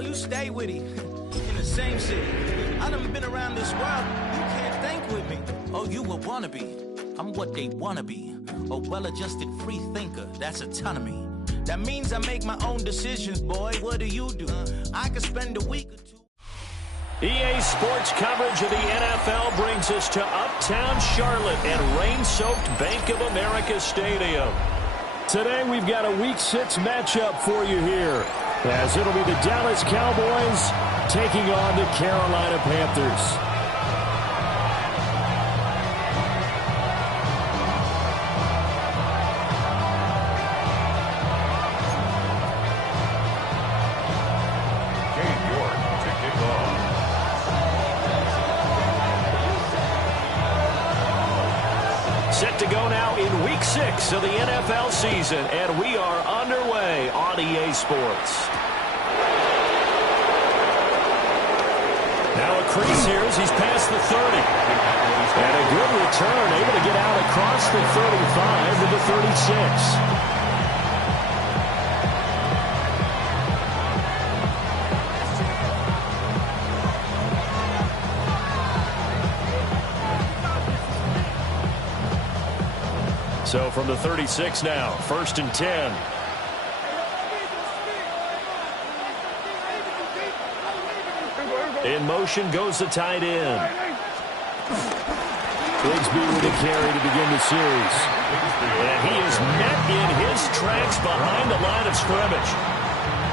Oh, you stay with him. In the same city. I done been around this world. You can't think with me. Oh, you a wannabe. I'm what they wanna be. A well-adjusted free thinker. That's autonomy. That means I make my own decisions, boy. What do you do? I could spend a week or two. EA Sports coverage of the NFL brings us to Uptown Charlotte and rain-soaked Bank of America Stadium. Today we've got a Week 6 matchup for you here, as it'll be the Dallas Cowboys taking on the Carolina Panthers. Set to go now in Week 6 of the NFL season, and we are underway on EA Sports. Now a crease here as he's past the 30. And a good return, able to get out across the 35 to the 36. So from the 36 now, 1st and 10. In motion goes the tight end. Bigsby with a carry to begin the series. And he is met in his tracks behind the line of scrimmage.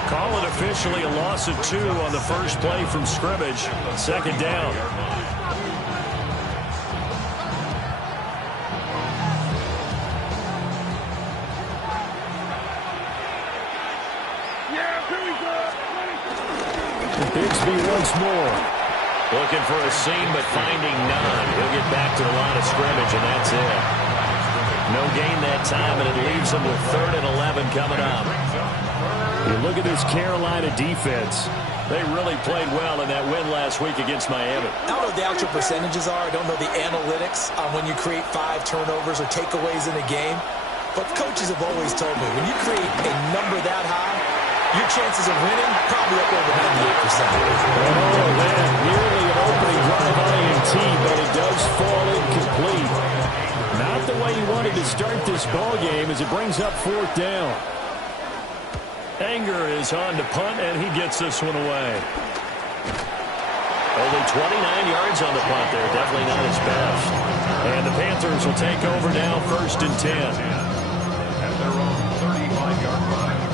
Call it officially a loss of 2 on the first play from scrimmage. 2nd down. Bigsby once more. Looking for a seam, but finding none. He'll get back to the line of scrimmage, and that's it. No gain that time, and it leaves him with 3rd and 11 coming up. You look at this Carolina defense. They really played well in that win last week against Miami. I don't know what the actual percentages are. I don't know the analytics on when you create 5 turnovers or takeaways in a game. But coaches have always told me, when you create a number that high, your chances of winning probably up over 98%. Oh, man, nearly an opening drive on INT, but it does fall incomplete. Not the way he wanted to start this ball game as it brings up 4th down. Anger is on to punt, and he gets this one away. Only 29 yards on the punt there. Definitely not his best. And the Panthers will take over now, 1st and 10. At their own 35-yard line.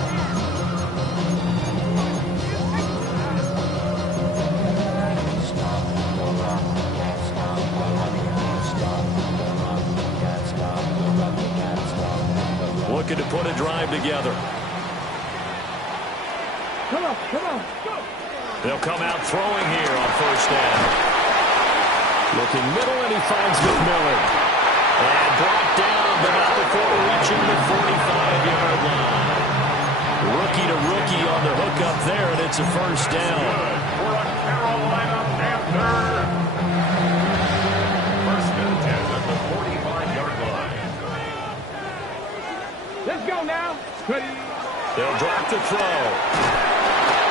Looking to put a drive together. Come on, go. They'll come out throwing here on 1st down. Looking middle, and he finds McMillan. And brought down, but not before reaching the 45-yard line. Rookie to rookie on the hook up there, and it's a 1st down. For a Carolina Panther. 1st and 10 at the 45-yard line. Let's go now. They'll drop the throw.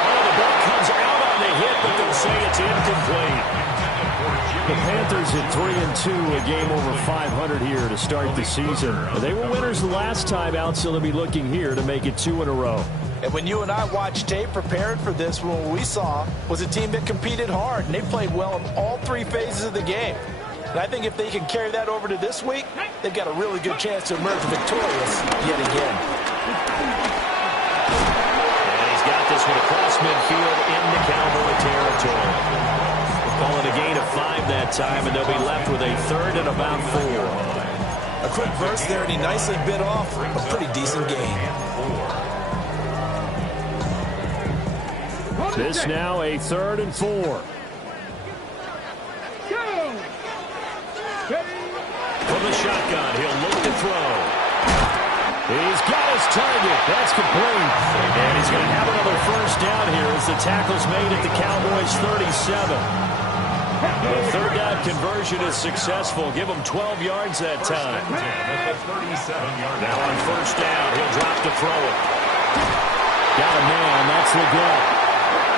Oh, the ball comes out on the hit, but they'll say it's incomplete. The Panthers at 3-2, a game over 500 here to start the season. They were winners the last time out, so they'll be looking here to make it 2 in a row. And when you and I watched tape prepared for this, what we saw was a team that competed hard, and they played well in all 3 phases of the game. And I think if they can carry that over to this week, they've got a really good chance to emerge victorious yet again. And he's got this one across midfield into Cowboy territory. We'll call it a gain of 5 that time, and they'll be left with a 3rd and about 4. A quick burst there, and he nicely bit off a pretty decent gain. This now a 3rd and 4. From the shotgun, he'll look to throw. He's got his target. That's complete. And he's going to have another 1st down here as the tackle's made at the Cowboys' 37. The 3rd down conversion is successful. Give him 12 yards that time. Now on 1st down, he'll drop to throw it. Got a man. That's Leggett.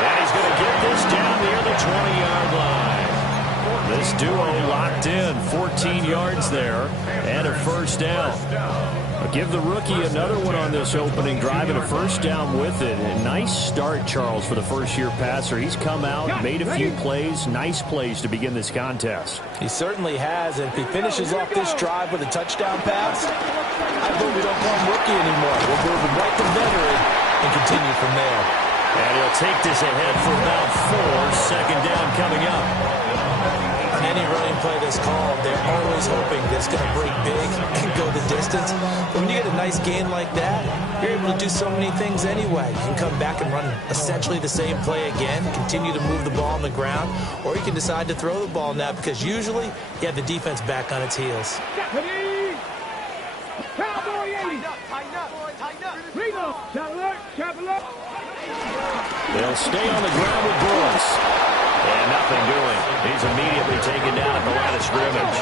And he's going to get this down near the 20-yard line. This duo locked in, 14 yards there, and a first down. I'll give the rookie another one on this opening drive and a first down with it. A nice start, Charles, for the first-year passer. He's come out, made a few plays, nice plays to begin this contest. He certainly has, and if he finishes off this drive with a touchdown pass, I believe we don't call him rookie anymore. We'll move him right to veteran and continue from there. And he'll take this ahead for about 4. Second down coming up. On any running play that's called, they're always hoping that it's going to break big and go the distance. But when you get a nice gain like that, you're able to do so many things anyway. You can come back and run essentially the same play again, continue to move the ball on the ground, or you can decide to throw the ball now because usually you have the defense back on its heels. They'll stay on the ground with Brooks. And nothing doing. He's immediately taken down at the line of scrimmage.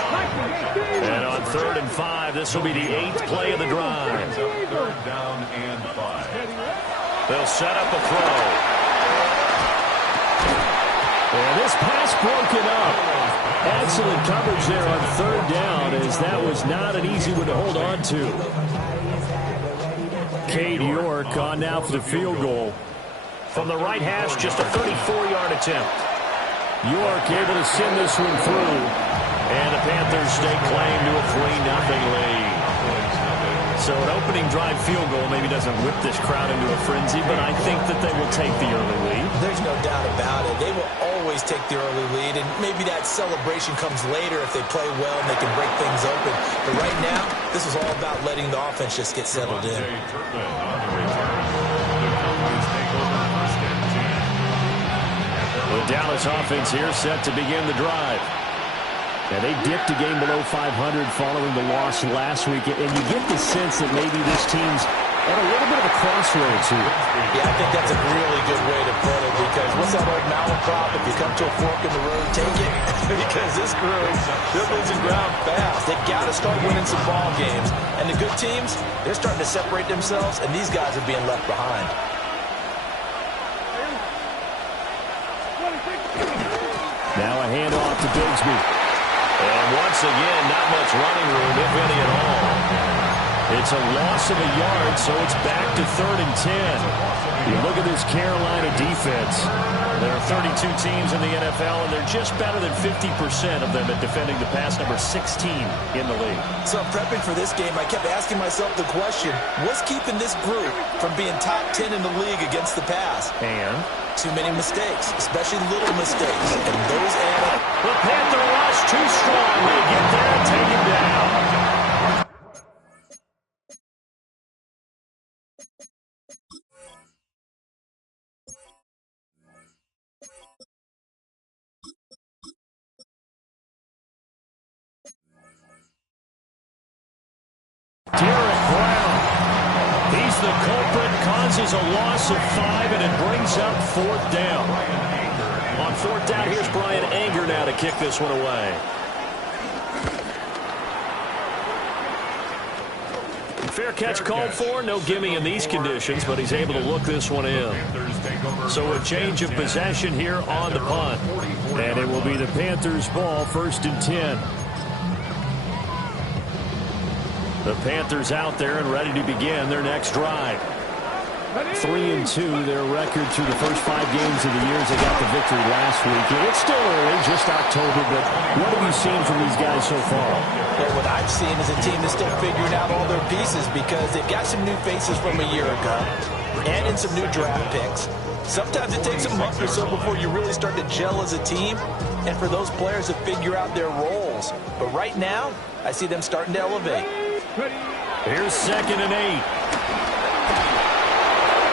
And on 3rd and 5, this will be the 8th play of the drive. 3rd down and 5. They'll set up a throw. And this pass broken up. Excellent coverage there on 3rd down, as that was not an easy one to hold on to. Cade York on now for the field goal. From the right hash, just a 34-yard attempt. York able to send this one through. And the Panthers stake claim to a 3-0 lead. So an opening drive field goal maybe doesn't whip this crowd into a frenzy, but I think that they will take the early lead. There's no doubt about it. They will always take the early lead, and maybe that celebration comes later if they play well and they can break things open. But right now, this is all about letting the offense just get settled in. The Dallas offense here set to begin the drive. And they dipped a game below 500 following the loss last week. And you get the sense that maybe this team's at a little bit of a crossroads here. Yeah, I think that's a really good way to put it, because what's that old malaprop? If you come to a fork in the road, take it. Because this group, they're losing ground fast. They've got to start winning some ball games. And the good teams, they're starting to separate themselves, and these guys are being left behind. Now a handoff to Bigsby. And once again, not much running room, if any at all. It's a loss of a yard, so it's back to 3rd and 10. You look at this Carolina defense. There are 32 teams in the NFL, and they're just better than 50% of them at defending the pass, number 16 in the league. So prepping for this game, I kept asking myself the question, what's keeping this group from being top 10 in the league against the pass? And too many mistakes, especially little mistakes, and those add up. The Panther rush too strong. They get there and take him down. Derek Brown. He's the culprit, causes a loss of 5, and it brings up 4th down. On 4th down, here's Brian Anger now to kick this one away. Fair catch called for. No gimme in these conditions, but he's able to look this one in. So a change of possession here on the punt. And it will be the Panthers' ball, 1st and 10. The Panthers out there and ready to begin their next drive. 3-2, their record through the first 5 games of the year as they got the victory last week. And it's still early, just October, but what have you seen from these guys so far? Well, what I've seen is a team that's still figuring out all their pieces, because they've got some new faces from a year ago and in some new draft picks. Sometimes it takes a month or so before you really start to gel as a team and for those players to figure out their roles. But right now, I see them starting to elevate. Here's 2nd and 8.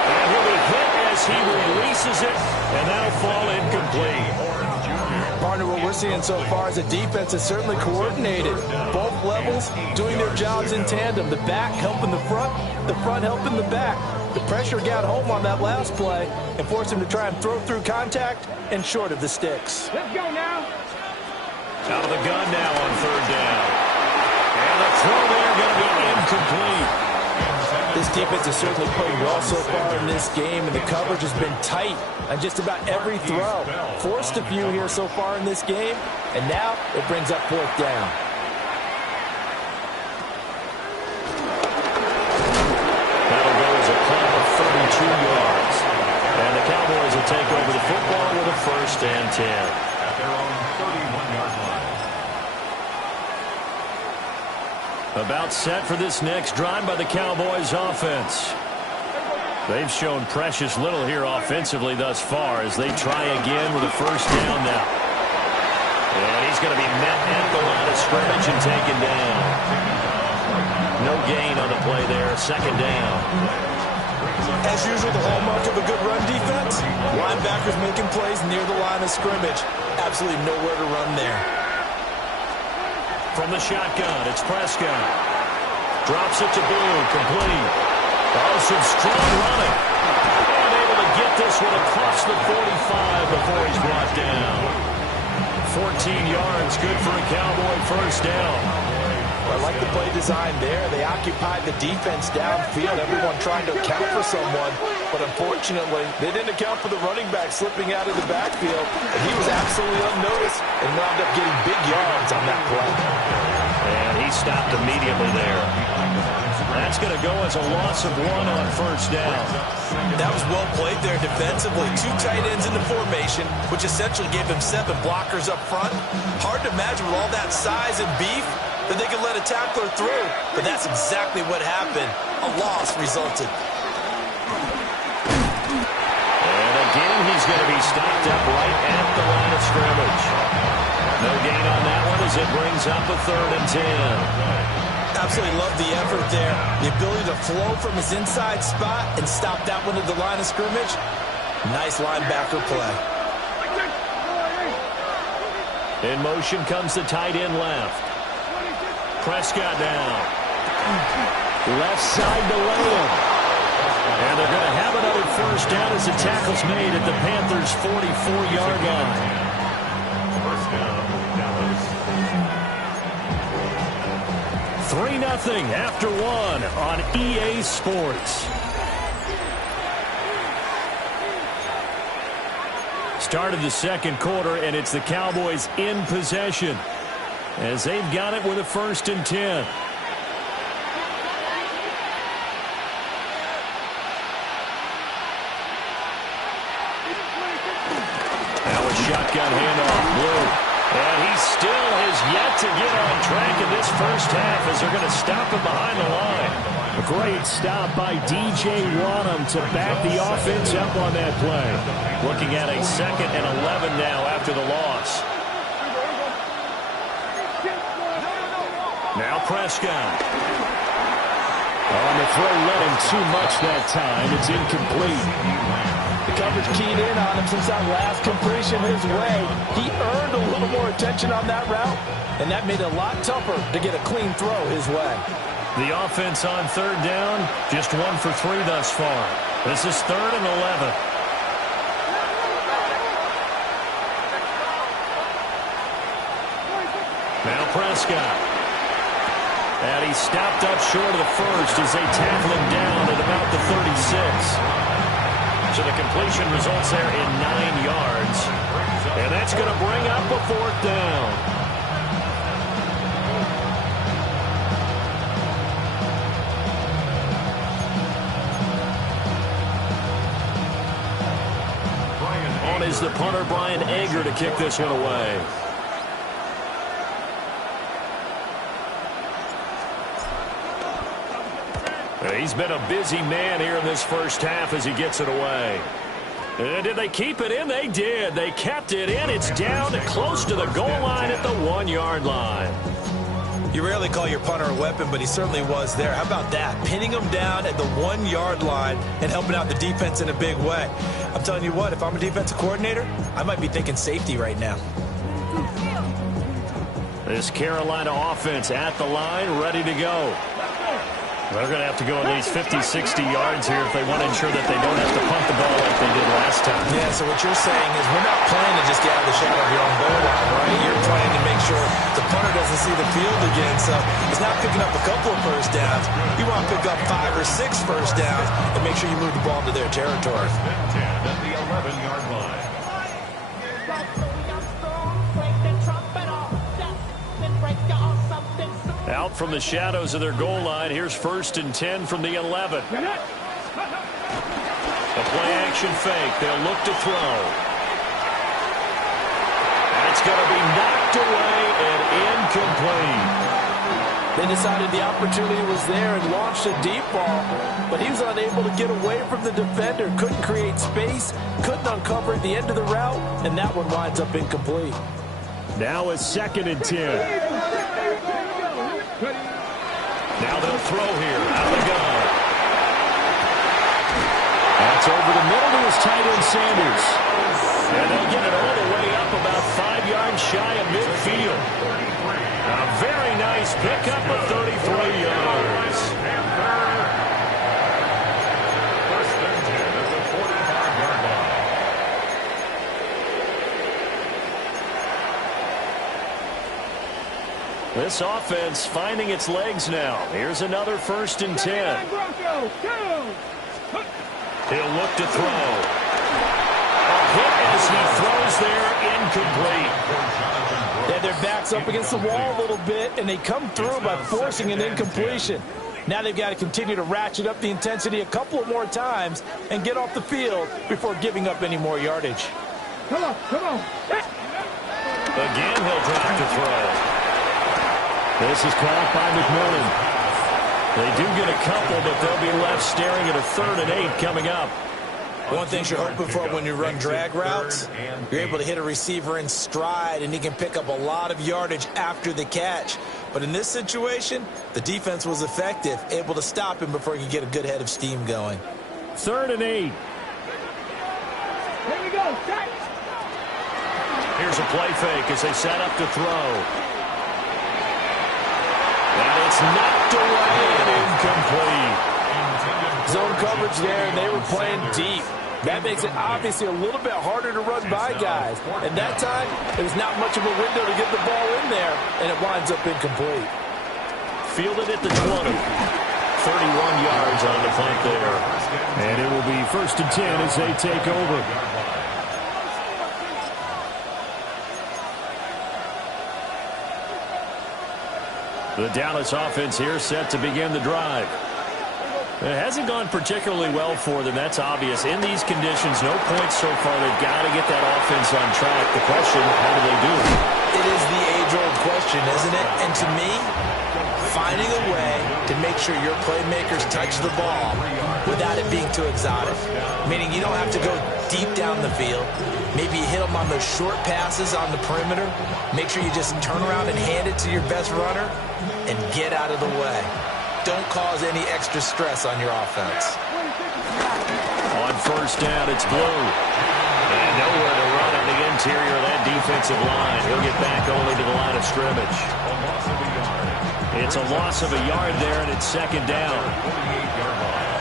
And he'll be hit as he releases it, and that'll fall incomplete. Partner, what we're seeing so far is a defense that's certainly coordinated. Both levels doing their jobs in tandem. The back helping the front helping the back. The pressure got home on that last play and forced him to try and throw through contact and short of the sticks. Let's go now. Out of the gun now on 3rd down. And the throw there going to be incomplete. This defense has certainly played well so far in this game, and the coverage has been tight on just about every throw. Forced a few here so far in this game, and now it brings up fourth down. That'll go as a punt of 32 yards. And the Cowboys will take over the football with a 1st and 10. At their own 31-yard line. About set for this next drive by the Cowboys offense. They've shown precious little here offensively thus far as they try again with a 1st down now. And he's going to be met at the line of scrimmage and taken down. No gain on the play there, 2nd down. As usual, the hallmark of a good run defense, linebackers making plays near the line of scrimmage. Absolutely nowhere to run there. From the shotgun, it's Prescott. Drops it to Blue, complete. Oh, some strong running. And able to get this one across the 45 before he's brought down. 14 yards, good for a Cowboy 1st down. I like the play design there. They occupied the defense downfield, everyone trying to account for someone. But unfortunately, they didn't account for the running back slipping out of the backfield. And he was absolutely unnoticed and wound up getting big yards on that play. And he stopped immediately there. That's going to go as a loss of 1 on 1st down. That was well played there defensively. 2 tight ends in the formation, which essentially gave him 7 blockers up front. Hard to imagine with all that size and beef that they could let a tackler through, but that's exactly what happened. A loss resulted. And again, he's going to be stopped up right at the line of scrimmage. No gain on that one as it brings up a 3rd and 10. Absolutely love the effort there. The ability to flow from his inside spot and stop that one at the line of scrimmage. Nice linebacker play. In motion comes the tight end left. Prescott down. Left side to Lamb. And they're going to have another 1st down as the tackle's made at the Panthers' 44-yard line. 1st down, Dallas. 3-0 after 1 on EA Sports. Start of the 2nd quarter, and it's the Cowboys in possession as they've got it with a 1st and 10. Now a shotgun handoff, Blue. And he still has yet to get on track in this 1st half as they're going to stop him behind the line. A great stop by D.J. Wonnum to back the offense up on that play. Looking at a 2nd and 11 now after the loss. Now Prescott. On the throw, let him too much that time. It's incomplete. The coverage keyed in on him since that last completion his way. He earned a little more attention on that route, and that made it a lot tougher to get a clean throw his way. The offense on 3rd down, just 1 for 3 thus far. This is 3rd and 11. Now Prescott. And he's stopped up short of the 1st as they tackle him down at about the 36. So the completion results there in 9 yards. And that's going to bring up a 4th down. On is the punter, Brian Ager, to kick this one away. He's been a busy man here in this 1st half as he gets it away. And did they keep it in? They did. They kept it in. It's down to close to the goal line at the 1-yard line. You rarely call your punter a weapon, but he certainly was there. How about that? Pinning him down at the 1-yard line and helping out the defense in a big way. I'm telling you what, if I'm a defensive coordinator, I might be thinking safety right now. This Carolina offense at the line, ready to go. They're going to have to go at least 50, 60 yards here if they want to ensure that they don't have to punt the ball like they did last time. Yeah, so what you're saying is we're not playing to just get out of the shadow of your own goal line, right? You're trying to make sure the punter doesn't see the field again. So it's not picking up a couple of 1st downs. You want to pick up 5 or for 6 first downs and make sure you move the ball into their territory. First and 10 at the 11-yard line. Out from the shadows of their goal line, here's 1st and 10 from the 11. A play-action fake. They'll look to throw. That's going to be knocked away and incomplete. They decided the opportunity was there and launched a deep ball, but he was unable to get away from the defender, couldn't create space, couldn't uncover at the end of the route, and that one winds up incomplete. Now it's 2nd and 10. Now they'll throw here. Out of the gun. That's over the middle to his tight end, Sanders. And they'll get it all the way up about 5 yards shy of midfield. A very nice pickup of 33 yards. First and 10 at the 45-yard line. This offense finding its legs now. Here's another 1st and 10. He'll look to throw. A hit as he throws there, incomplete. Yeah, their back's up against the wall a little bit, and they come through by forcing an incompletion. Now they've got to continue to ratchet up the intensity a couple of more times and get off the field before giving up any more yardage. Come on. Again, he'll drop to throw. This is caught by McMillan. They do get a couple, but they'll be left staring at a 3rd and 8 coming up. One thing you're hoping for when you run drag routes, you're able to hit a receiver in stride, and he can pick up a lot of yardage after the catch. But in this situation, the defense was effective, able to stop him before he could get a good head of steam going. 3rd and 8. Here we go. Set. Here's a play fake as they set up to throw. And it's knocked away and incomplete. Zone coverage there, and they were playing deep. That makes it obviously a little bit harder to run by guys. And that time, there was not much of a window to get the ball in there, and it winds up incomplete. Fielded at the 20. 31 yards on the punt there. And it will be 1st and 10 as they take over. The Dallas offense here set to begin the drive. It hasn't gone particularly well for them, that's obvious. In these conditions, no points so far. They've got to get that offense on track. The question, how do they do it? It is the age-old question, isn't it? And to me, finding a way to make sure your playmakers touch the ball without it being too exotic. Meaning you don't have to go deep down the field. Maybe you hit them on those short passes on the perimeter. Make sure you just turn around and hand it to your best runner and get out of the way. Don't cause any extra stress on your offense. On 1st down, it's Blue. And nowhere to run on the interior of that defensive line. He'll get back only to the line of scrimmage. It's a loss of a yard there, and it's 2nd down. 48-yard line.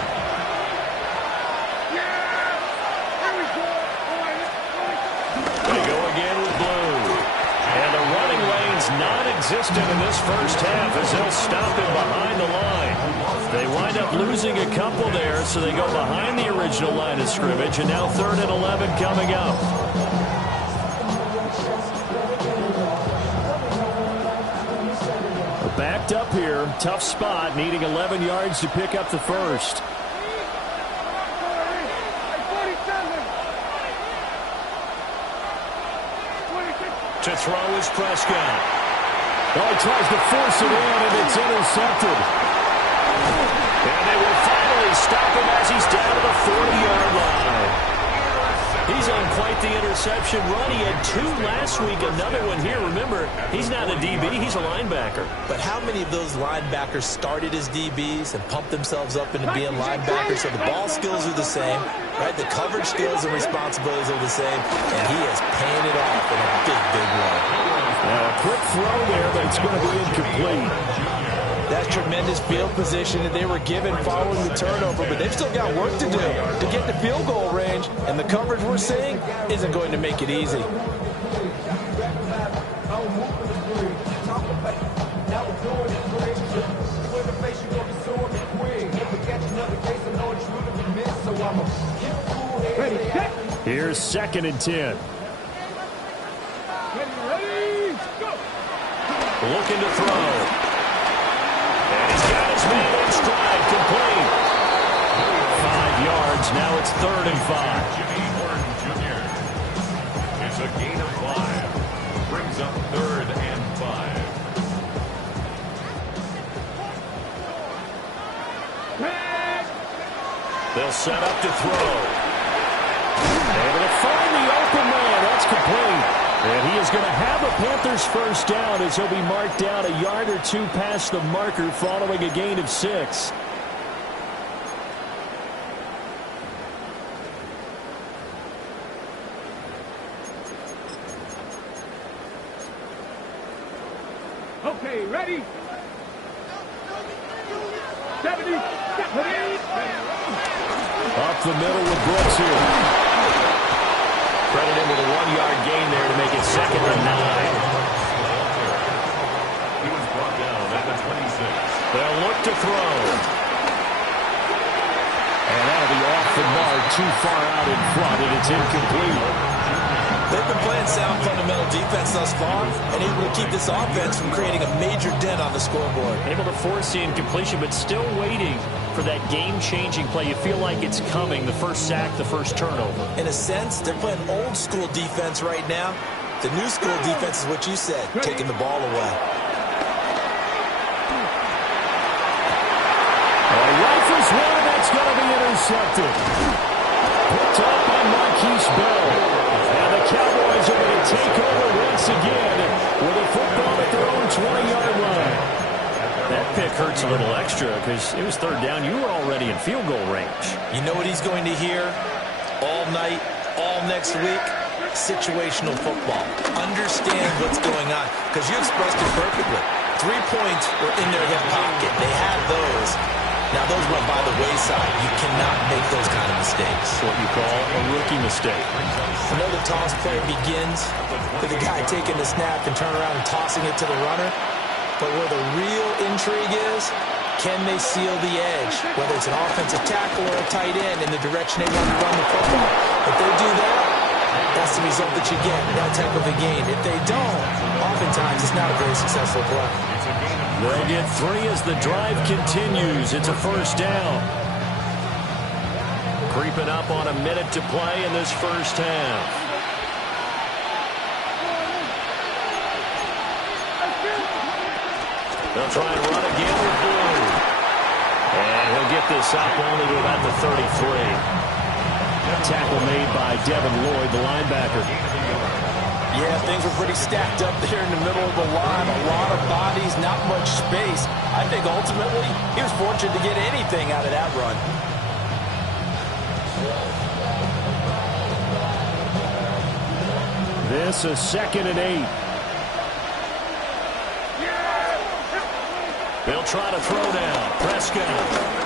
They go again with Blue. And the running lane's non-existent in this first half as they'll stop him behind the line. They wind up losing a couple there, so they go behind the original line of scrimmage, and now 3rd and 11 coming up. Backed up here, tough spot, needing 11 yards to pick up the first. To throw is Prescott. Well, he tries to force it in, and it's intercepted. And they will finally stop him as he's down to the 40-yard line. He's on quite the interception run. He had 2 last week, another one here. Remember, he's not a DB, he's a linebacker. But how many of those linebackers started as DBs and pumped themselves up into being linebackers? So the ball skills are the same, right? The coverage skills and responsibilities are the same, and he has paid it off in a big, big way. Now, a quick throw there, but it's going to be incomplete. That tremendous field position that they were given following the turnover, but they've still got work to do to get to field goal range, and the coverage we're seeing isn't going to make it easy. Here's 2nd and 10. Looking to throw. And he's got his man in stride, complete. 5 yards, now it's 3rd and 5. Jimmy Horn Jr. It's a gain of 5. Brings up 3rd and 5. They'll set up to throw. Able to find the open man. That's complete. And he is going to have a Panthers first down as he'll be marked down a yard or 2 past the marker following a gain of 6. Okay, ready? 70. Up the middle with Brooks here. Credit him with a 1-yard gain there to make it 2nd and 9. He was brought down at the 26. They'll look to throw. And that'll be off the mark, too far out in front, and it's incomplete. They've been playing sound fundamental defense thus far and able to keep this offense from creating a major dent on the scoreboard. Able to force the incompletion, but still waiting for that game-changing play. You feel like it's coming, the first sack, the first turnover. In a sense, they're playing old-school defense right now. The new school defense is what you said, taking the ball away. Rifles one, that's going to be intercepted. Picked up by Marquise Bell. And the Cowboys are going to take over once again with a football at their own 20-yard line. That pick hurts a little extra because it was 3rd down. You were already in field goal range. You know what he's going to hear all night, all next week? Situational football. Understand what's going on because you expressed it perfectly. 3 points were in their hip pocket. They had those. Now, those went by the wayside. You cannot make those kind of mistakes. What you call a rookie mistake. I know the toss play begins with the guy taking the snap and turn around and tossing it to the runner. But where the real intrigue is, can they seal the edge? Whether it's an offensive tackle or a tight end in the direction they want to run the football. If they do that, that's the result that you get in that type of a game. If they don't, oftentimes it's not a very successful play. They'll get 3 as the drive continues. It's a first down. Creeping up on a minute to play in this first half. They'll try and run again with Blue. And he'll get this up only to about the 33. Tackle made by Devin Lloyd, the linebacker. Yeah, things were pretty stacked up there in the middle of the line. A lot of bodies, not much space. I think ultimately he was fortunate to get anything out of that run. This is 2nd and 8. They'll try to throw down. Prescott.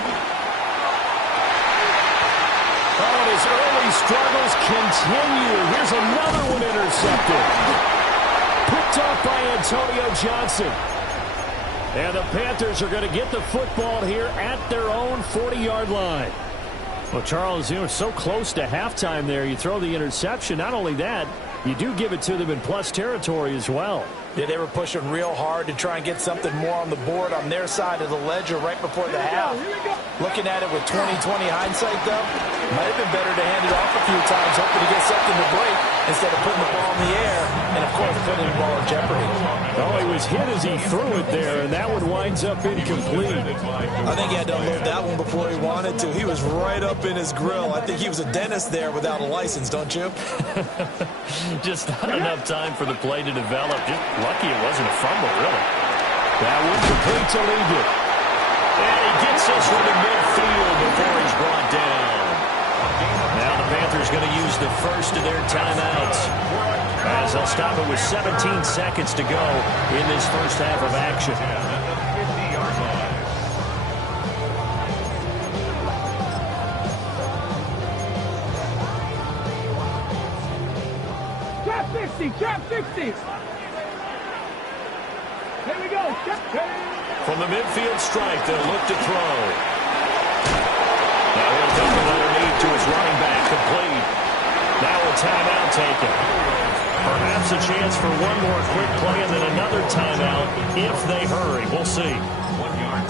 Oh, his early struggles continue. Here's another one intercepted. Picked up by Antonio Johnson. And the Panthers are going to get the football here at their own 40-yard line. Well, Charles, you know, it's so close to halftime there. You throw the interception. Not only that, you do give it to them in plus territory as well. Yeah, they were pushing real hard to try and get something more on the board on their side of the ledger right before the half. Looking at it with 20/20 hindsight, though, might have been better to hand it off a few times, hoping to get something to break instead of putting the ball in the air and, of course, putting the ball in jeopardy. Oh, he was hit as he threw it there, and that one winds up incomplete. I think he had to unload that one before he wanted to. He was right up in his grill. I think he was a dentist there without a license, don't you? Just not enough time for the play to develop. Just lucky it wasn't a fumble, really. That one complete to Liggett. And he gets this one to midfield before he's brought down. Now the Panthers going to use the first of their timeouts, as they'll stop it with 17 seconds to go in this first half of action. Trap 60. Here we go. From the midfield strike, they'll look to throw. Now he'll dump it underneath to a timeout taken. Perhaps a chance for one more quick play and then another timeout if they hurry. We'll see.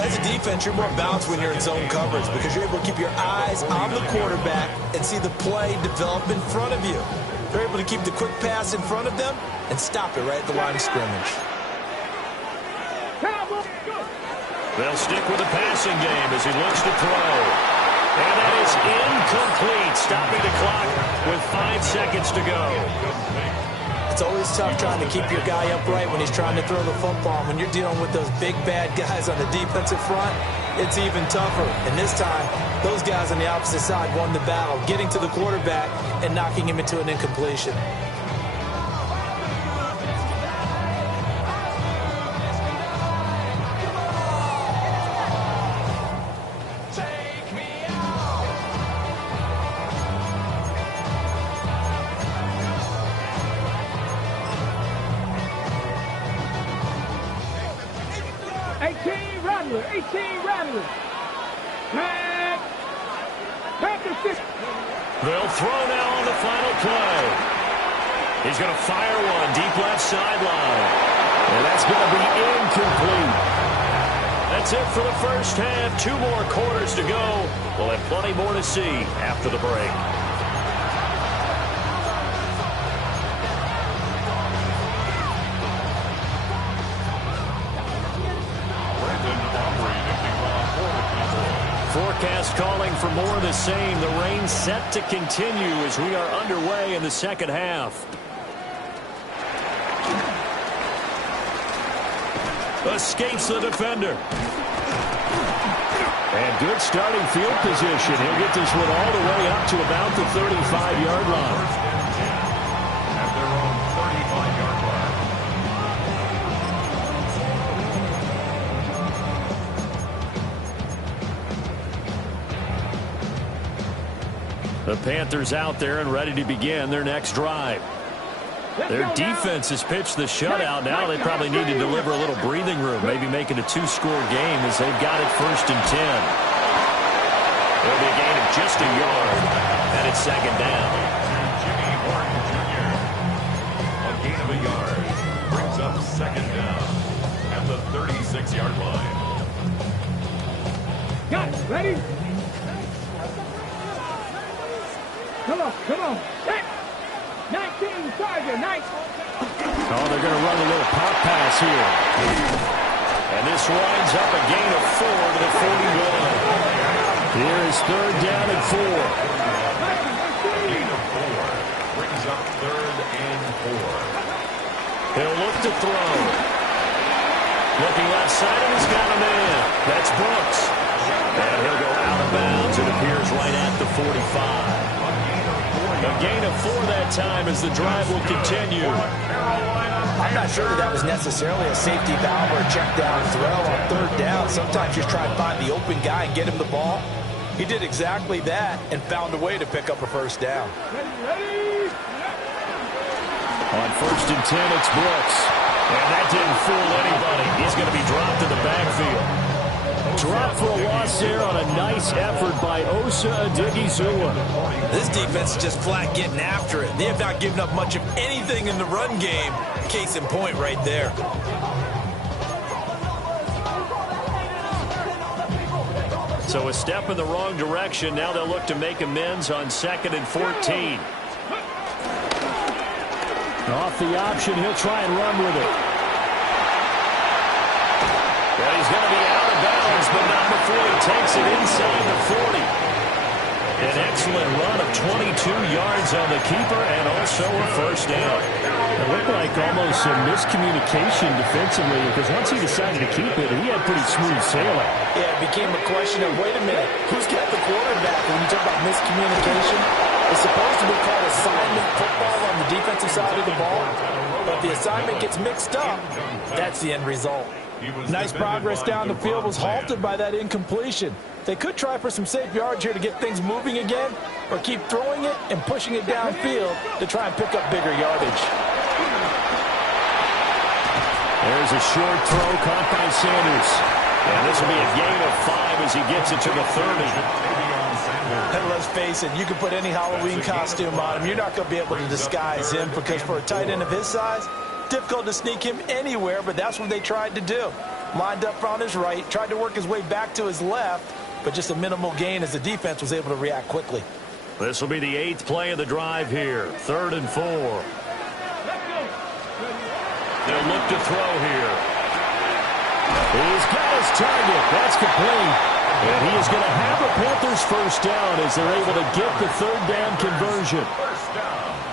As a defense, you're more balanced when you're in zone coverage because you're able to keep your eyes on the quarterback and see the play develop in front of you. They're able to keep the quick pass in front of them and stop it right at the line of scrimmage. They'll stick with the passing game as he looks to throw. And that is incomplete, stopping the clock with 5 seconds to go. It's always tough trying to keep your guy upright when he's trying to throw the football. When you're dealing with those big, bad guys on the defensive front, it's even tougher. And this time, those guys on the opposite side won the battle, getting to the quarterback and knocking him into an incompletion. They'll throw now on the final play. He's going to fire one deep left sideline. And that's going to be incomplete. That's it for the first half. 2 more quarters to go. We'll have plenty more to see after the break. Forecast calling for more of the same. The rain set to continue as we are underway in the second half. Escapes the defender. And good starting field position. He'll get this one all the way up to about the 35-yard line. At their own 35-yard line. The Panthers out there and ready to begin their next drive. Their defense has pitched the shutout. Now they probably need to deliver a little breathing room, maybe make it a 2-score game as they've got it 1st and 10. It'll be a gain of just a yard, and it's 2nd down. Jimmy Horton Jr. A gain of a yard brings up 2nd down at the 36-yard line. Got it. Ready? Come on. Hey. 19, Tiger, 19. Oh, they're going to run a little pop pass here. And this winds up a gain of 4 to the 41. Here is 3rd down and 4. Gain of 4 brings up 3rd and 4. He'll look to throw. Looking left side, and he's got a man. That's Brooks. And he'll go out of bounds. It appears right at the 45. A gain of 4 that time as the drive will continue. I'm not sure that was necessarily a safety valve or a check down throw on 3rd down. Sometimes you try and find the open guy and get him the ball. He did exactly that and found a way to pick up a 1st down. On 1st and 10, it's Brooks. And that didn't fool anybody. He's going to be dropped in the backfield. Drop for a loss there on a nice effort by Osa Odighizuwa. This defense is just flat getting after it. They have not given up much of anything in the run game. Case in point right there. So a step in the wrong direction. Now they'll look to make amends on 2nd and 14. Off the option, he'll try and run with it. Well, he's going to be out of bounds, but not before he takes it inside the 40. An excellent run of 22 yards on the keeper and also a 1st down. It looked like almost some miscommunication defensively because once he decided to keep it, he had pretty smooth sailing. Yeah, it became a question of, wait a minute, who's got the quarterback? When you talk about miscommunication, it's supposed to be called assignment football on the defensive side of the ball. But if the assignment gets mixed up, that's the end result. Nice progress down the field was halted by that incompletion. They could try for some safe yards here to get things moving again, or keep throwing it and pushing it downfield to try and pick up bigger yardage. There's a short throw caught by Sanders. And this will be a gain of 5 as he gets it to the 30. And let's face it, you can put any Halloween costume on him. You're not going to be able to disguise him because for a tight end of his size, difficult to sneak him anywhere, but that's what they tried to do. Lined up on his right, tried to work his way back to his left, but just a minimal gain as the defense was able to react quickly. This will be the 8th play of the drive here. 3rd and 4. They'll look to throw here. He's got his target. That's complete. And he is going to have a Panthers first down as they're able to get the 3rd down conversion.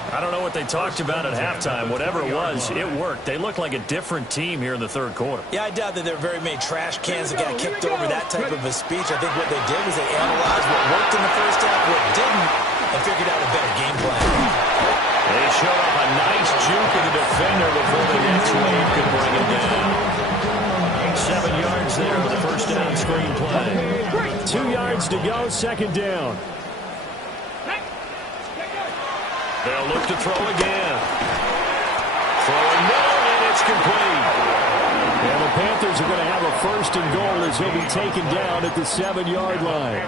I don't know what they talked about at halftime. Whatever it was, it worked. They looked like a different team here in the 3rd quarter. Yeah, I doubt that there were very many trash cans that got kicked over that type of a speech. I think what they did was they analyzed what worked in the first half, what didn't, and figured out a better game plan. They showed up a nice juke of the defender before the next wave could bring him down. 7 yards there with the first down screen play. 2 yards to go, 2nd down. They'll look to throw again. Throwing middle, and it's complete. And the Panthers are going to have a 1st and goal as he'll be taken down at the 7-yard line.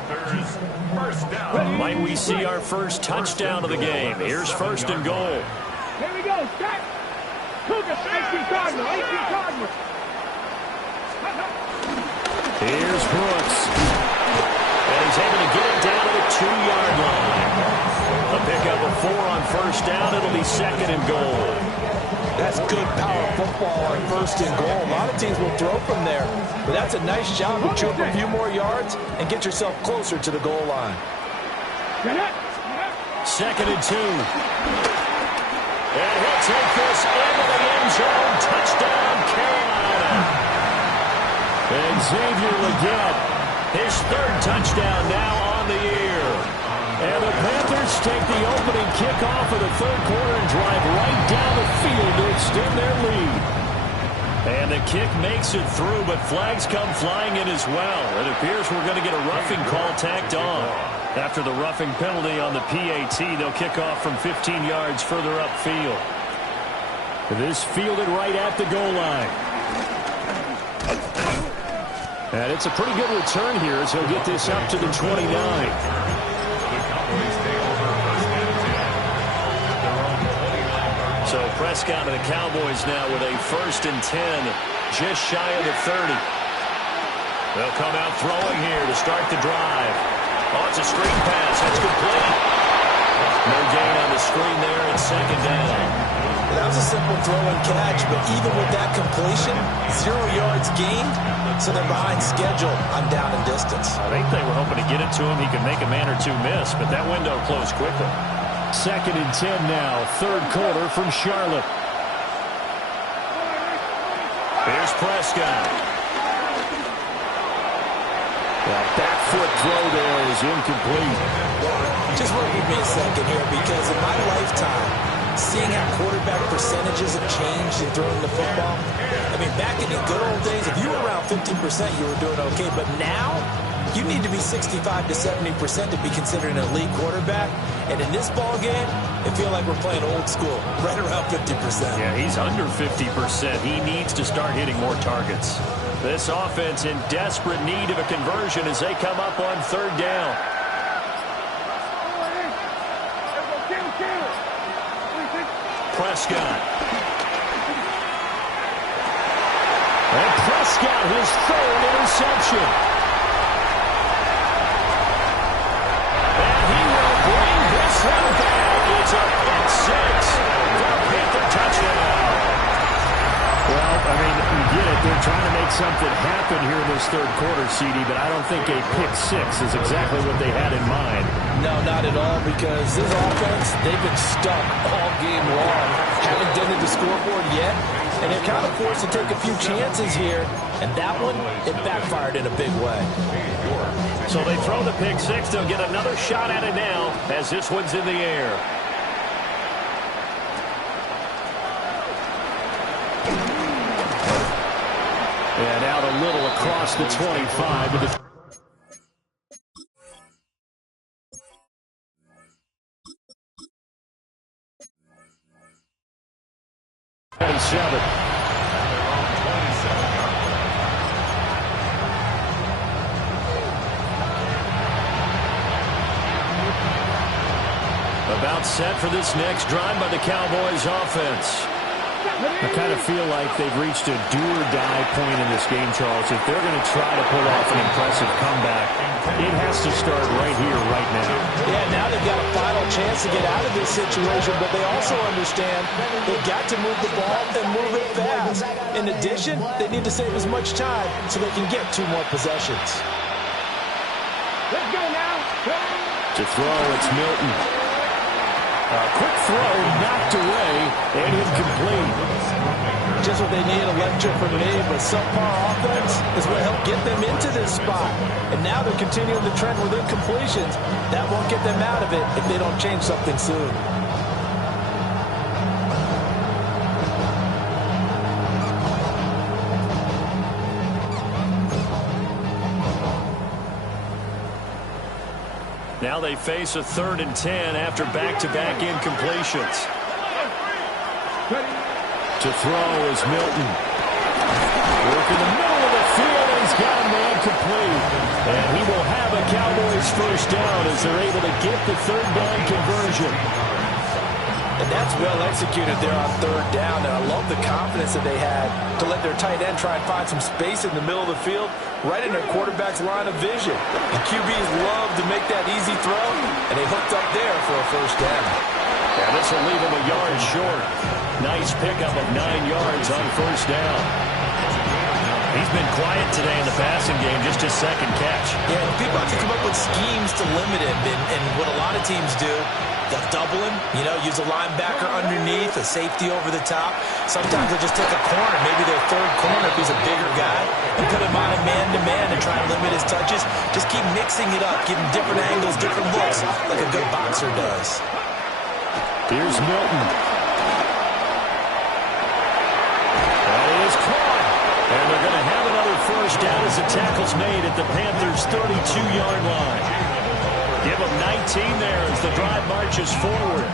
Might we see our first touchdown of the game? Here's 1st and goal. Here we go. Start. Cougar, AC Cardinal. AC Cardinal. Here's Brooks. And he's able to get it down to the 2-yard line. A pickup of 4 on 1st down. It'll be 2nd and goal. That's good power football on 1st and goal. A lot of teams will throw from there, but that's a nice job to chew up a few more yards and get yourself closer to the goal line. 2nd and 2. And he'll take this into the end zone. Touchdown, Carolina. And Xavier Legette, his 3rd touchdown now on the year. And the Panthers take the opening kickoff of the 3rd quarter and drive right down the field to extend their lead. And the kick makes it through, but flags come flying in as well. It appears we're going to get a roughing call tacked on. After the roughing penalty on the PAT, they'll kick off from 15 yards further upfield. This fielded right at the goal line. And it's a pretty good return here as he'll get this up to the 29. So Prescott and the Cowboys now with a 1st and 10, just shy of the 30. They'll come out throwing here to start the drive. Oh, it's a screen pass. That's complete. No gain on the screen there. It's 2nd down. That was a simple throw and catch, but even with that completion, 0 yards gained, so they're behind schedule on down and distance. I think they were hoping to get it to him. He could make a man or two miss, but that window closed quickly. 2nd and 10 now, 3rd quarter from Charlotte. Here's Prescott. That back foot throw there is incomplete. Just work with me a second here, because in my lifetime, seeing how quarterback percentages have changed in throwing the football, I mean, back in the good old days, if you were around 50%, you were doing okay. But now, you need to be 65 to 70% to be considered an elite quarterback. And in this ball game, it feels like we're playing old school, right around 50%. Yeah, he's under 50%. He needs to start hitting more targets. This offense in desperate need of a conversion as they come up on 3rd down. Prescott. And Prescott, his 3rd interception. And he will bring this one back. It's a pick 6 for a Panther touchdown. Well, I mean, you get it. They're trying to make something happen here in this 3rd quarter, CD, but I don't think a pick 6 is exactly what they had in mind. No, not at all, because this offense, they've been stuck all game long. Haven't done the scoreboard yet, and they're kind of forced to take a few chances here. And that one, it backfired in a big way. So they throw the pick 6. They'll get another shot at it now as this one's in the air. And out a little across the 25 with the 27. About set for this next drive by the Cowboys offense. I kind of feel like they've reached a do-or-die point in this game, Charles. If they're going to try to pull off an impressive comeback, it has to start right here, right now. Yeah, now they've got a final chance to get out of this situation, but they also understand they've got to move the ball and move it fast. In addition, they need to save as much time so they can get 2 more possessions. Let's go now. To throw, it's Milton. A quick throw knocked away and incomplete. Just what they need, a lecture from me, but subpar offense is what helped get them into this spot. And now they're continuing the trend with incompletions. That won't get them out of it if they don't change something soon. Now they face a 3rd and 10 after back-to-back incompletions. To throw is Milton. Work in the middle of the field, and he's got a man complete. And he will have a Cowboys first down as they're able to get the 3rd down conversion. And that's well executed there on 3rd down. And I love the confidence that they had to let their tight end try and find some space in the middle of the field, right in their quarterback's line of vision. And QBs love to make that easy throw, and they hooked up there for a first down. Yeah, this will leave him a yard short. Nice pickup of 9 yards on first down. He's been quiet today in the passing game, just his 2nd catch. Yeah, people have to come up with schemes to limit him, and what a lot of teams do, they'll double him, use a linebacker underneath, a safety over the top. Sometimes they'll just take a corner, maybe their 3rd corner if he's a bigger guy, and put him on a man-to-man and try and limit his touches. Just keep mixing it up, giving different angles, different looks, like a good boxer does. Here's Milton. That is caught. And they're going to have another first down as the tackle's made at the Panthers' 32-yard line. Give them 19 there as the drive marches forward.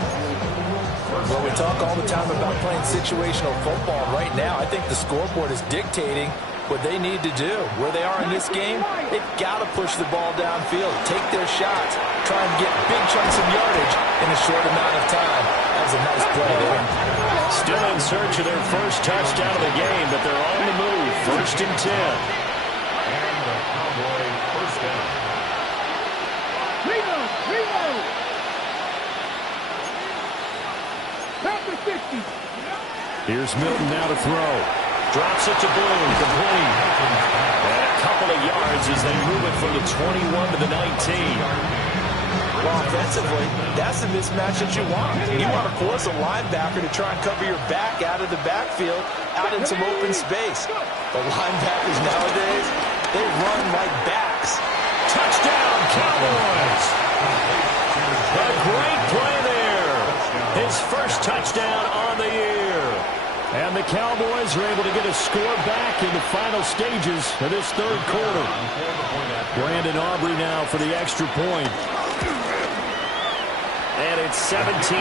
Well, we talk all the time about playing situational football. Right now, I think the scoreboard is dictating what they need to do. Where they are in this game, they've got to push the ball downfield, take their shots, try and get big chunks of yardage in a short amount of time. That was a nice play there. Still in search of their first touchdown of the game, but they're on the move. 1st and 10. And the Cowboy first down. Reload. Panther 50. Here's Milton now to throw. Drops it to Boone, complete. And a couple of yards as they move it from the 21 to the 19. Well, offensively, that's the mismatch that you want. You want to force a linebacker to try and cover your back out of the backfield, out in some open space. The linebackers nowadays, they run like backs. Touchdown, Cowboys! A great play there. His first touchdown on the year. And the Cowboys are able to get a score back in the final stages of this 3rd quarter. Brandon Aubrey now for the extra point. And it's 17-7.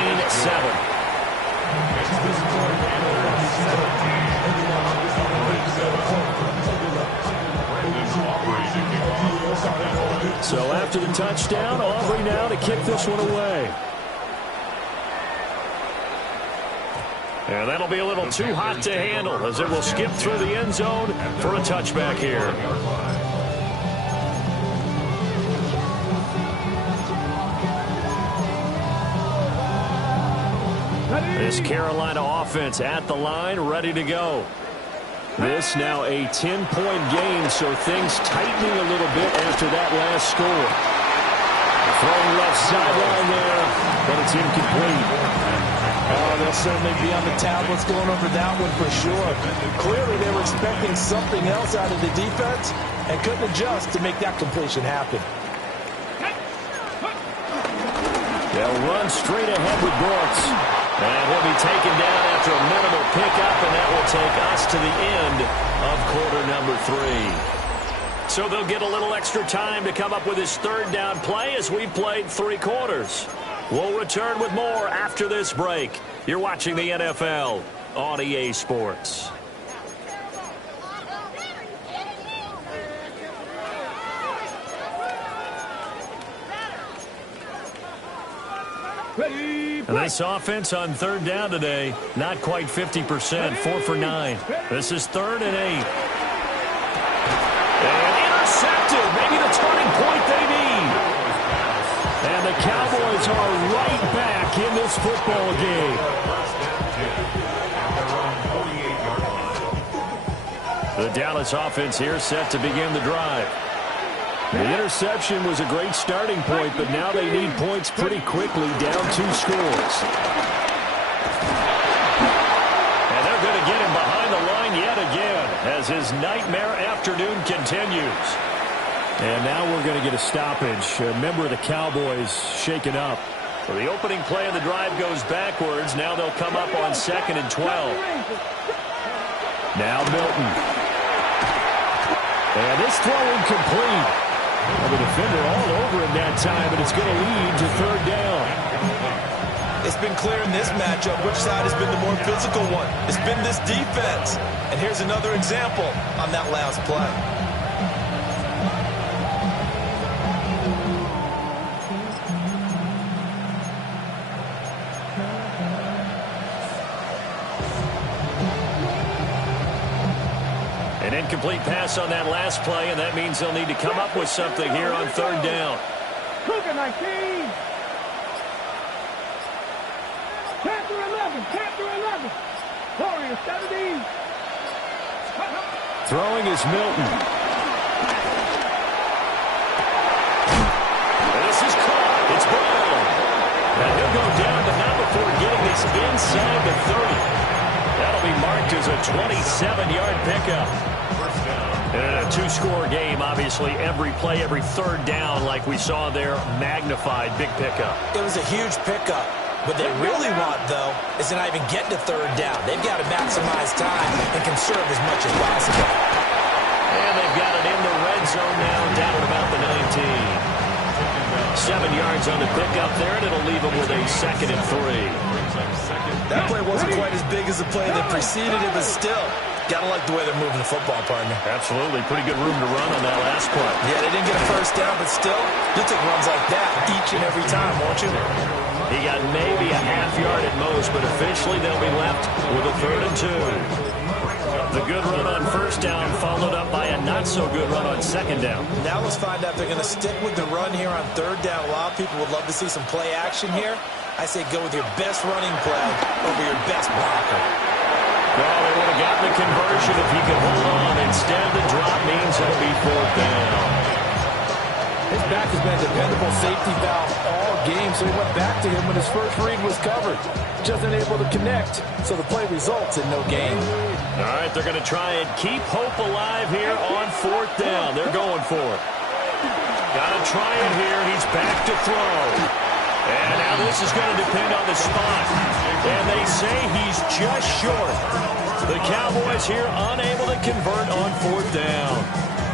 So after the touchdown, Aubrey now to kick this one away. And that'll be a little too hot to handle as it will skip through the end zone for a touchback here. This Carolina offense at the line, ready to go. This now a 10-point game, so things tightening a little bit after that last score. Throwing left sideline there, but it's incomplete. Oh, they'll certainly be on the tablets going over that one for sure. Clearly, they were expecting something else out of the defense and couldn't adjust to make that completion happen. They'll run straight ahead with Brooks. And he'll be taken down after a minimal pickup, and that will take us to the end of quarter number 3. So they'll get a little extra time to come up with his 3rd down play as we've played 3 quarters. We'll return with more after this break. You're watching the NFL on EA Sports. And this offense on third down today, not quite 50%, 4 for 9. This is 3rd and 8. And intercepted, maybe the turning point they need. And the Cowboys are right back in this football game. The Dallas offense here set to begin the drive. The interception was a great starting point, but now they need points pretty quickly, down 2 scores. And they're going to get him behind the line yet again as his nightmare afternoon continues. And now we're going to get a stoppage. A member of the Cowboys shaken up. So the opening play of the drive goes backwards. Now they'll come up on 2nd and 12. Now Milton. And this throw incomplete. Well, the defender all over him that time, but it's going to lead to 3rd down. It's been clear in this matchup which side has been the more physical one. It's been this defense. And here's another example on that last play. An incomplete pass on that last play, and that means they'll need to come up with something here on 3rd down. Cougar 19. Panther 11. Panther 11. Warrior 17. Throwing is Milton. This is caught. It's Brown. Now he'll go down, but not before getting this inside the 30. That'll be marked as a 27-yard pickup. And a 2-score game, obviously, every play, every 3rd down, like we saw there, magnified, big pickup. It was a huge pickup. What they really want, though, is to not even get to 3rd down. They've got to maximize time and conserve as much as possible. And they've got it in the red zone now, down at about the 19. 7 yards on the pickup there, and it'll leave them with a 2nd and 3. That play wasn't quite as big as the play that preceded it, but still, gotta like the way they're moving the football, partner. Absolutely. Pretty good room to run on that last play. Yeah, they didn't get a 1st down, but still, you'll take runs like that each and every time, won't you? He got maybe a half yard at most, but officially they'll be left with a 3rd and 2. The good run on 1st down followed up by a not-so-good run on 2nd down. Now let's find out if they're going to stick with the run here on 3rd down. A lot of people would love to see some play action here. I say go with your best running play over your best blocker. Well, they would have gotten the conversion if he could hold on. Instead, the drop means it'll be 4th down. His back has been a dependable safety valve all game, so he went back to him when his first read was covered. Just unable to connect, so the play results in no gain. All right, they're going to try and keep hope alive here on 4th down. They're going for it. Got to try it here. He's back to throw. And now this is going to depend on the spot. And they say he's just short. The Cowboys here unable to convert on 4th down.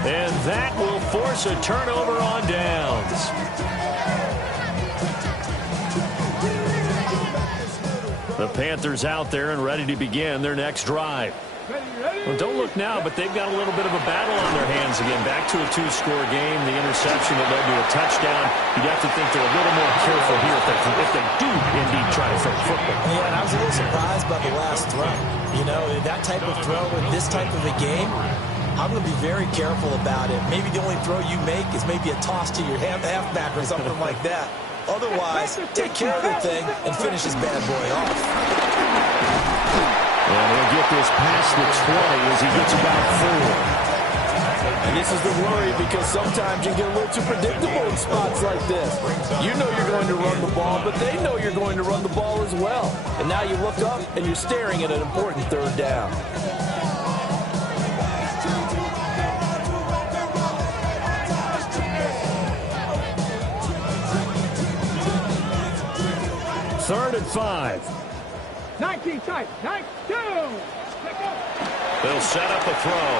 And that will force a turnover on downs. The Panthers out there and ready to begin their next drive. Well, don't look now, but they've got a little bit of a battle on their hands again. Back to a 2-score game. The interception that led to a touchdown. You'd have to think they're a little more careful here if they do indeed try to throw football. Yeah, and I was a little surprised by the last throw. You know, that type of throw in this type of a game, I'm going to be very careful about it. Maybe the only throw you make is maybe a toss to your halfback or something like that. Otherwise, take care of the thing and finish this bad boy off. And he'll get this past the 20 as he gets about 4. And this is the worry because sometimes you get a little too predictable in spots like this. You know you're going to run the ball, but they know you're going to run the ball as well. And now you look up and you're staring at an important 3rd down. Third and 5. 19 tight. 9, 2. They'll set up a throw.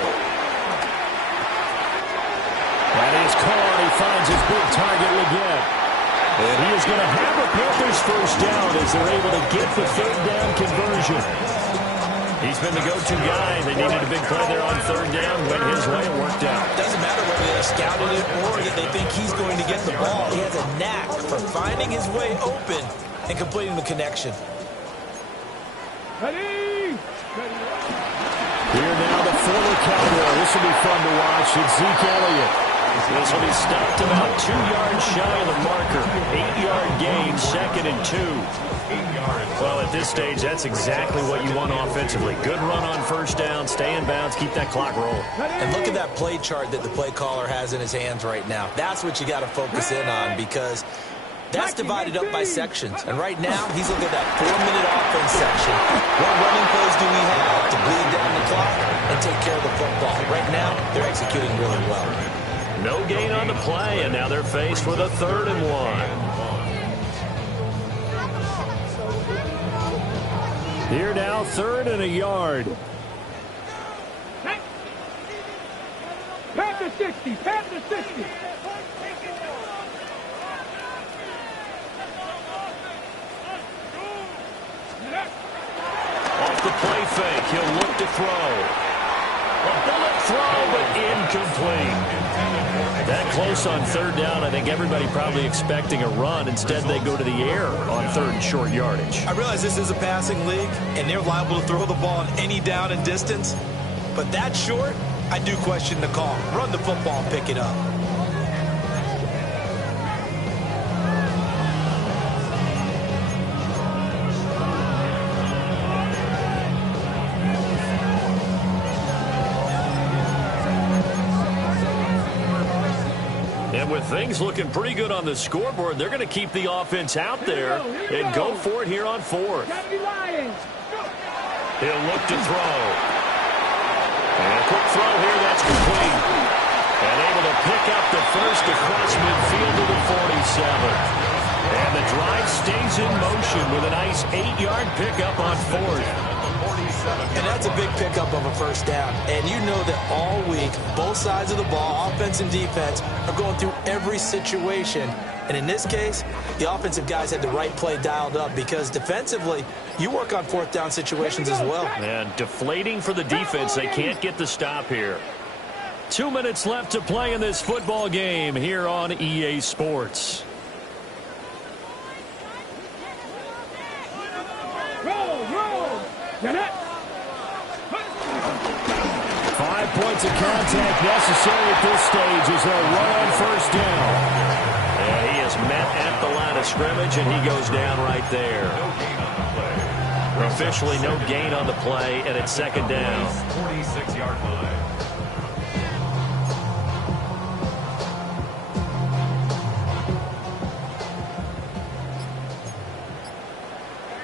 That is caught. He finds his big target, Leggett. And he is going to have a Panthers 1st down as they're able to get the 3rd down conversion. He's been the go-to guy. They needed a big play there on 3rd down. Went his way. It worked out. Doesn't matter whether they're scouting it or that they think he's going to get the ball. He has a knack for finding his way open and completing the connection. Ready? Here now, the former Cowboy. This will be fun to watch. It's Zeke Elliott. This will be stopped about 2 yards shy of the marker. 8-yard gain, 2nd and 2. Well, at this stage, that's exactly what you want offensively. Good run on first down, stay in bounds, keep that clock rolling. And look at that play chart that the play caller has in his hands right now. That's what you got to focus in on, because that's divided up by sections. And right now, he's looking at that 4-minute offense section. What running plays do we have to bleed down the clock and take care of the football? Right now, they're executing really well. No gain on the play, and now they're faced with a 3rd and 1. Here now, 3rd and a yard. Panther 60, Panther 60. Off the play fake, he'll look to throw. A bullet throw, but incomplete. That close on 3rd down, I think everybody probably expecting a run. Instead, they go to the air on 3rd and short yardage. I realize this is a passing league, and they're liable to throw the ball on any down and distance. But that short, I do question the call. Run the football and pick it up. And with things looking pretty good on the scoreboard, they're going to keep the offense out there and go for it here on 4th. He'll look to throw. And a quick throw here, that's complete. And able to pick up the first across midfield to the 47. And the drive stays in motion with a nice 8-yard pickup on 4th. And that's a big pickup of a first down. And you know that all week, both sides of the ball, offense and defense, are going through every situation. And in this case, the offensive guys had the right play dialed up, because defensively, you work on 4th down situations as well. And deflating for the defense. They can't get the stop here. 2 minutes left to play in this football game here on EA Sports. Roll. Get it. 5 points of contact necessary at this stage as they'll run on 1st down. Yeah, he is met at the line of scrimmage, and he goes down right there. Officially no gain on the play, and it's 2nd down. 46-yard line.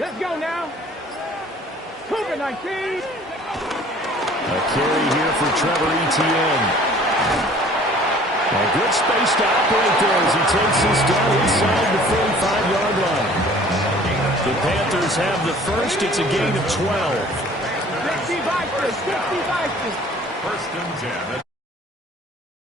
Let's go now. Cougar 19. A carry here for Trevor Etienne. A good space to operate there as he takes this down inside the 45-yard line. The Panthers have the first. It's a gain of 12. 60 Vikings. 60 Vikings. 1st and 10.